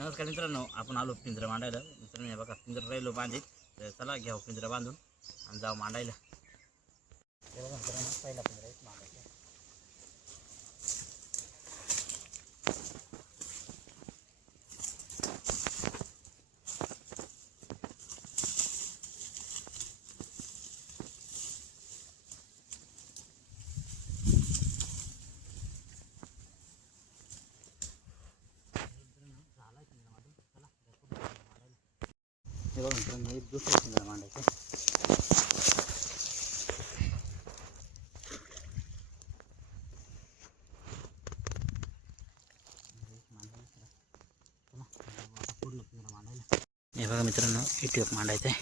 नमस्कार मित्रांनो, आपण आलो पिंजरा मांडायला. मित्रांनो हे बघा पिंजरा राहिलो बांधित. तर चला घ्यावं पिंजरा बांधून आणि जाऊ मांडायला. हे बघा मित्रांनो, पहिला पिंजरा एक मांडायचा. हे बघा मित्रांनो, एक दुसरा पिंजरा मांडायचा. हे बघा मित्रांनो, इथे एक मांडायचं आहे.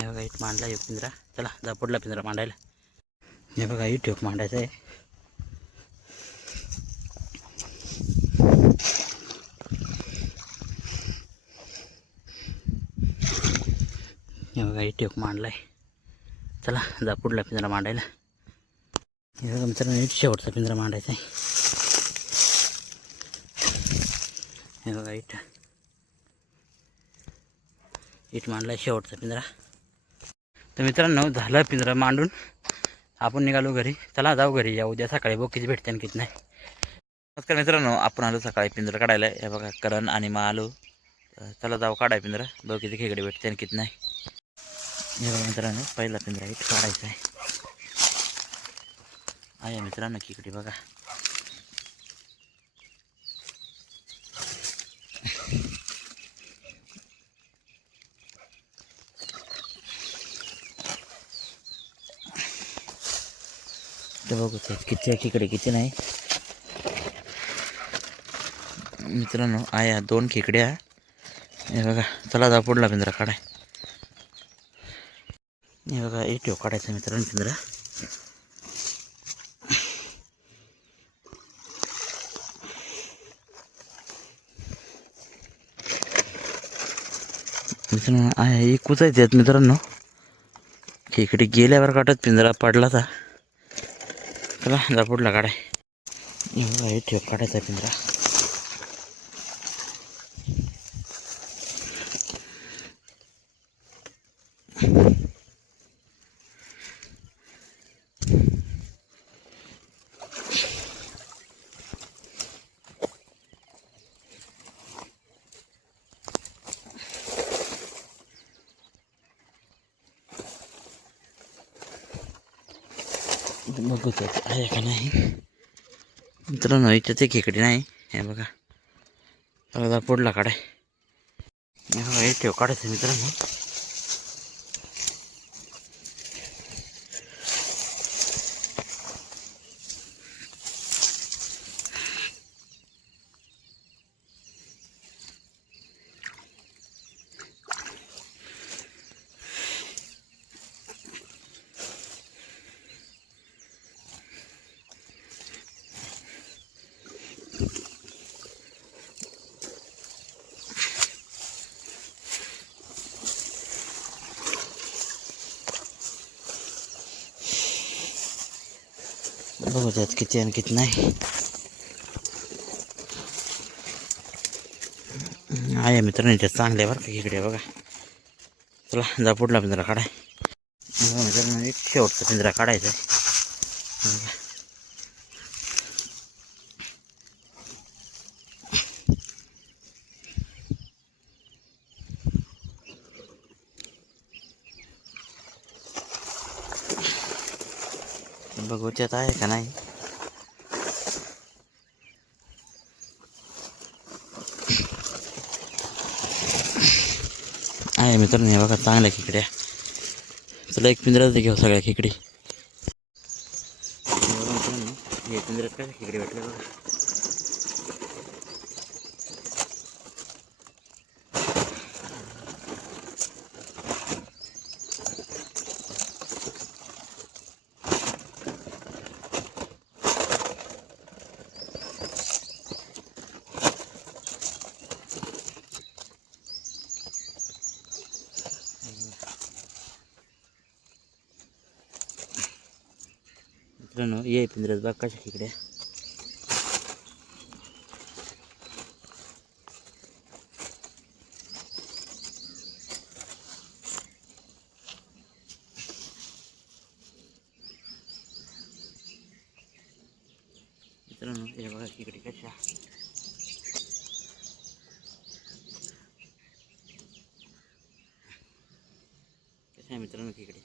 हे बघा इथे मांडला एक पिंजरा. चला जा पुढला पिंजरा मांडायला. हे बघा इथे एक मांडायचं आहे. हे बघा इथे एक मांडलाय. चला जा पुढला पिंजरा मांडायला. हे बघा मित्रांनो, इथे शेवटचा पिंजरा मांडायचा आहे. हे बघा इट मांडला शेवटचा पिंजरा. तर मित्रांनो, झाला पिंजरा मांडून आपण निघालो घरी. चला जाऊ घरी. या उद्या सकाळी बघ किती भेटते आणि किती नाही. नमस्कार मित्रांनो, आपण आलो सकाळी पिंजरा काढायला. हे बघा करण आणि मग आलो. चला जाऊ काढाय पिंजरा, बघ किती खेकडे भेटते आणि किती नाही. हे बघा मित्रांनो, पहिला पिंजरा इट काढायचा आहे मित्रांनो. खेकडे बघा. ते बघू किती खेकडे किती नाही. मित्रांनो आया 2 खेकड्या. हे बघा चला जा पुढला पिंजरा काढाय. हे बघा इट काढायचा मित्रांनो पिंजरा. मित्रांनो आया एकूच आहेत मित्रांनो. खेकडे गेल्यावर काढत पिंजरा पडला था. चला जा पुढला काढाय. हे बघा इट काढायचा पिंजरा. बघू आहे का नाही मित्रांनो. इथे ते खेकडे नाही. हे बघा चला पुढला काढाय. हे बघा इथे काढायचं मित्रांनो. बघू त्यात किती आणि किती नाही. आहे मित्रांनो इथे चांगले बरं का इकडे बघा. चला जा पुढला पिंजरा काढाय. मित्रांनो एक शेवटचा पिंजरा काढायचा आहे. बघू त्यात आहे का नाही. आहे मित्रांनो हे बघा चांगल्या खेकड्या. चला एक पिंजरा घेऊ सगळ्या खेकडी. मित्रांनो हे पिंजऱ्यात काय खेकडे भेटले बघा. मित्रांनो ये पिंजऱ्यात बघ कशा खेकड्या. मित्रांनो हे बघा खेकडी कशा आहे मित्रांनो खेकडी.